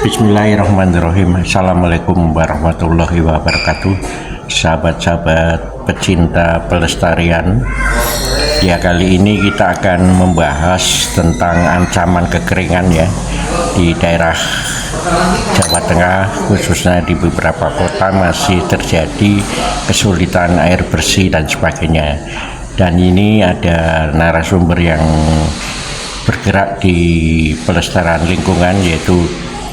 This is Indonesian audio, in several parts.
Bismillahirrahmanirrahim. Assalamualaikum warahmatullahi wabarakatuh. Sahabat-sahabat pecinta pelestarian. Ya, kali ini kita akan membahas tentang ancaman kekeringan ya di daerah Jawa Tengah, khususnya di beberapa kota masih terjadi kesulitan air bersih dan sebagainya. Dan ini ada narasumber yang bergerak di pelestarian lingkungan, yaitu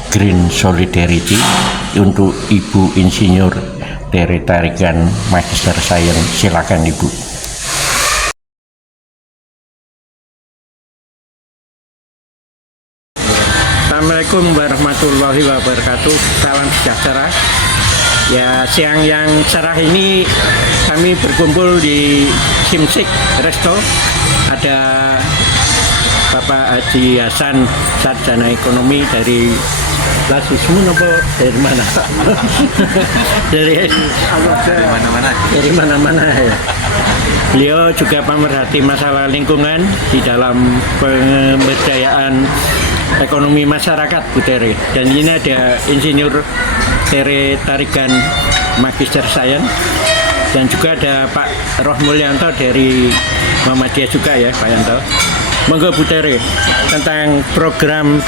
Green Solidarity, untuk Ibu Insinyur Tere Tarigan, Magister Sains. Silakan Ibu. Assalamualaikum warahmatullahi wabarakatuh. Salam sejahtera. Ya, siang yang cerah ini kami berkumpul di Simsik Resto. Ada Bapak Haji Hasan, sarjana ekonomi dari Lasismu apa dari mana? dari mana-mana. Dari mana-mana ya. Beliau juga pemerhati masalah lingkungan di dalam pemberdayaan ekonomi masyarakat, Bu Tere. Dan ini ada Insinyur Tere Tarigan, Magister Sains, dan juga ada Pak Rohmulyanto dari Muhammadiyah juga ya, Pak Yanto. Monggo Bu Tere, tentang program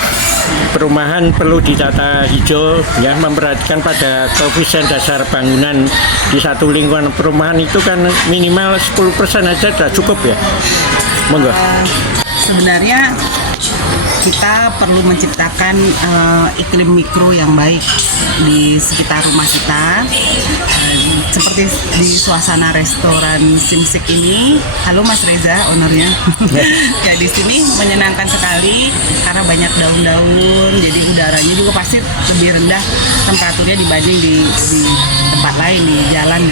perumahan perlu ditata hijau ya, memperhatikan pada koefisien dasar bangunan di satu lingkungan perumahan itu kan minimal 10% aja sudah cukup ya. Monggo. Sebenarnya kita perlu menciptakan iklim mikro yang baik di sekitar rumah kita. Seperti di suasana restoran Simsik ini. Halo Mas Reza, ownernya. Ya, di sini menyenangkan sekali karena banyak daun-daun, jadi udaranya juga pasti lebih rendah temperaturnya dibanding di tempat lain, di jalan,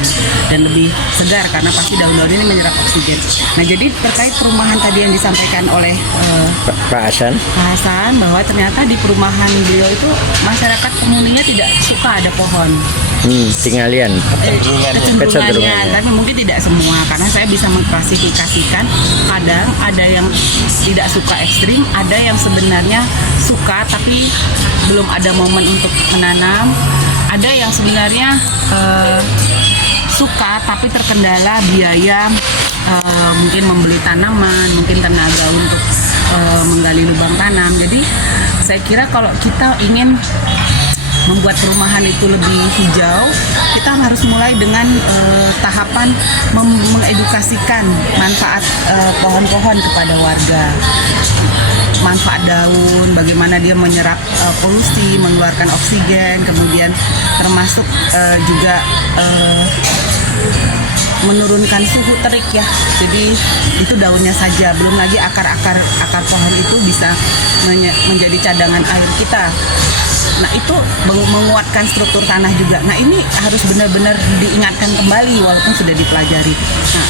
dan lebih segar karena pasti daun-daun ini menyerap oksigen. Nah, jadi terkait perumahan tadi yang disampaikan oleh Pak Hasan, bahwa ternyata di perumahan beliau itu masyarakat penghuninya tidak suka ada pohon. tinggalin Kecenderungannya, tapi mungkin tidak semua, karena saya bisa mengklasifikasikan. Kadang ada yang tidak suka ekstrim, ada yang sebenarnya suka tapi belum ada momen untuk menanam, ada yang sebenarnya suka tapi terkendala biaya, mungkin membeli tanaman, mungkin tenaga untuk menggali lubang tanam. Jadi saya kira kalau kita ingin membuat perumahan itu lebih hijau, kita harus mulai dengan tahapan mengedukasikan manfaat pohon-pohon kepada warga. Manfaat daun, bagaimana dia menyerap polusi, mengeluarkan oksigen, kemudian termasuk juga menurunkan suhu terik ya. Jadi itu daunnya saja, belum lagi akar pohon itu bisa menjadi cadangan air kita. Nah, itu menguatkan struktur tanah juga. Nah, ini harus benar-benar diingatkan kembali walaupun sudah dipelajari. Nah,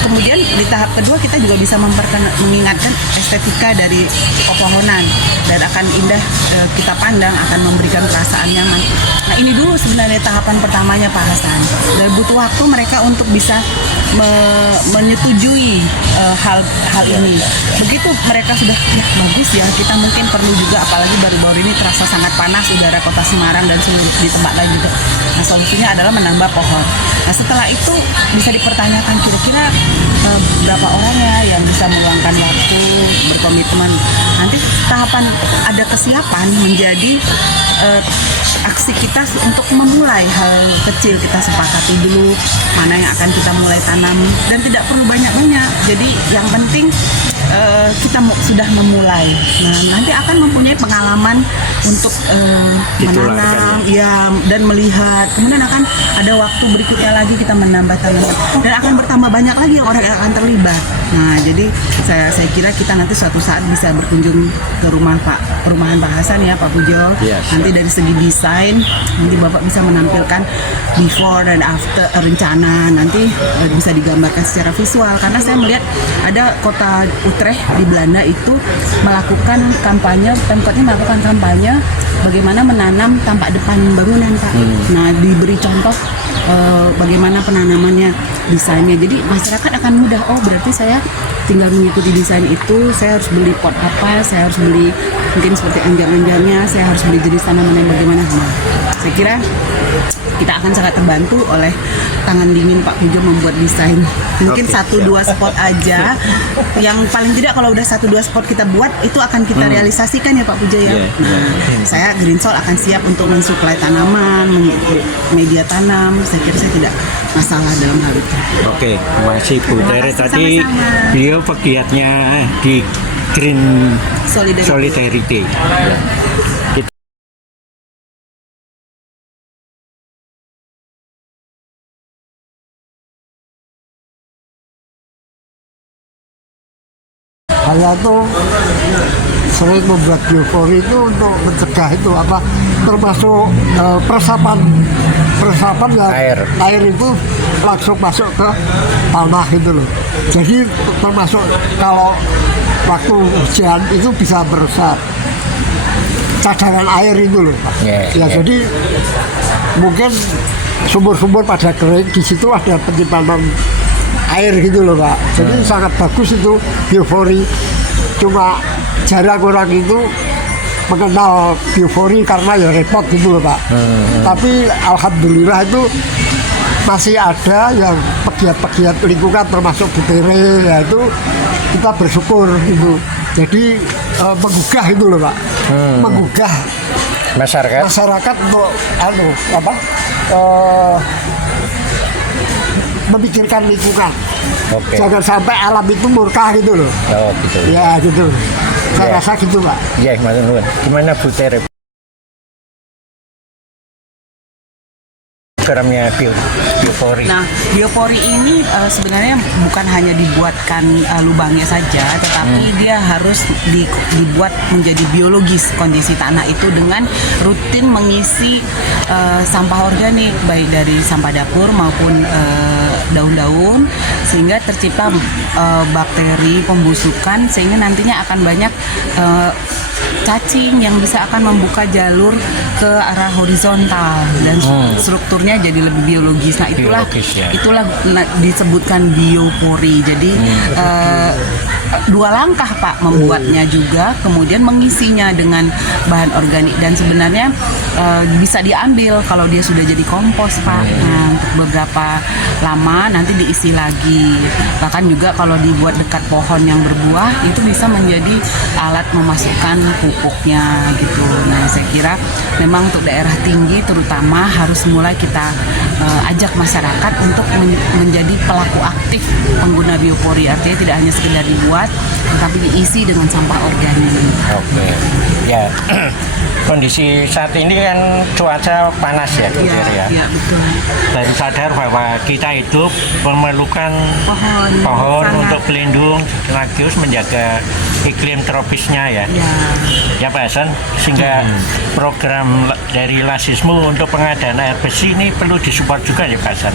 kemudian di tahap kedua kita juga bisa mengingatkan estetika dari pepohonan dan akan indah kita pandang, akan memberikan perasaan nyaman. Nah, ini dulu sebenarnya tahapan pertamanya Pak Hasan. Dan butuh waktu mereka untuk bisa menyetujui hal ini. Begitu mereka sudah ya bagus ya, kita mungkin perlu juga, apalagi baru-baru ini terasa sangat panas udara kota Semarang dan seluruh di tempat lain juga. Nah, solusinya adalah menambah pohon. Nah, setelah itu bisa dipertanyakan kira-kira berapa orang ya yang bisa meluangkan waktu, berkomitmen. Nanti tahapan ada kesiapan menjadi aksi kita untuk memulai hal kecil. Kita sepakati dulu mana yang akan kita mulai tanam dan tidak perlu banyak-banyak. Jadi yang penting kita sudah memulai. Nah, nanti akan mempunyai pengalaman untuk menanam ya, dan melihat. Kemudian akan ada waktu berikutnya lagi kita menambah tanaman dan akan bertambah banyak lagi orang yang akan terlibat. Nah, jadi saya kira kita nanti suatu saat bisa berkunjung ke perumahan Pak Hasan ya, Pak Pujo. Yes. Nanti dari segi desain, nanti Bapak bisa menampilkan before dan after rencana, nanti bisa digambarkan secara visual. Karena saya melihat ada kota Utrecht di Belanda itu melakukan kampanye, Pemkotnya melakukan kampanye bagaimana menanam tampak depan bangunan, Pak. Nah, diberi contoh bagaimana penanamannya, desainnya. Jadi masyarakat akan mudah, oh berarti saya tinggal mengikuti desain itu. Saya harus beli pot apa, saya harus beli mungkin seperti anjang-anjangnya, saya harus beli jenis tanaman yang bagaimana. Nah, saya kira kita akan sangat terbantu oleh tangan dingin Pak Pujo membuat desain. Mungkin Oke, 1-2 spot aja. Yang paling tidak kalau udah 1-2 spot kita buat itu akan kita realisasikan ya Pak Pujo ya. Iya, Nah, saya Greensol akan siap untuk mensuplai tanaman, media tanam. Saya kira saya tidak masalah dalam hal itu. Oke, masih Bu Terima Tere kasih, tadi sama-sama. beliau pegiatnya di Green Solidarity. Solidarity. Ya. Kita saya tuh sering membuat biopori itu untuk mencegah itu apa termasuk peresapan ya air itu langsung masuk ke tanah gitu loh. Jadi termasuk kalau waktu hujan itu bisa meresap cadangan air itu loh Pak. Ya jadi mungkin sumur-sumur pada kering, di situ ada penyimpanan air gitu loh Pak. Jadi sangat bagus itu biopori. Cuma jarang orang itu mengenal biopori karena ya repot gitu loh Pak. Tapi alhamdulillah itu masih ada yang pegiat-pegiat lingkungan termasuk Bu Tere, ya itu kita bersyukur gitu. Jadi menggugah itu loh Pak. Menggugah masyarakat untuk memikirkan lingkungan. Jangan sampai alam itu murka gitu loh. Oh gitu. Ya gitu. Saya rasa gitu Pak. Ya, matur nuwun. Gimana Bu Tere? Programnya biopori. Nah, biopori ini sebenarnya bukan hanya dibuatkan lubangnya saja, tetapi dia harus dibuat menjadi biologis kondisi tanah itu dengan rutin mengisi sampah organik baik dari sampah dapur maupun daun-daun sehingga tercipta bakteri pembusukan sehingga nantinya akan banyak cacing yang bisa akan membuka jalur ke arah horizontal dan strukturnya jadi lebih biologis. Nah itulah itulah disebutkan biopori. Jadi dua langkah Pak membuatnya juga, kemudian mengisinya dengan bahan organik dan sebenarnya bisa diambil kalau dia sudah jadi kompos Pak. Nah, untuk beberapa lama nanti diisi lagi. Bahkan juga kalau dibuat dekat pohon yang berbuah itu bisa menjadi alat memasukkan pupuknya gitu. Nah saya kira memang untuk daerah tinggi terutama harus mulai kita ajak masyarakat untuk menjadi pelaku aktif pengguna biopori. Artinya tidak hanya sekedar dibuat tetapi diisi dengan sampah organik. Oke. Ya. Kondisi saat ini kan cuaca panas ya, Bu Tere ya. Iya betul. Dan sadar bahwa kita hidup memerlukan pohon sangat. untuk pelindung sekaligus menjaga iklim tropisnya ya. Ya Pak Hasan, sehingga program dari Lasismu untuk pengadaan air bersih ini perlu disupport juga ya Pak Hasan.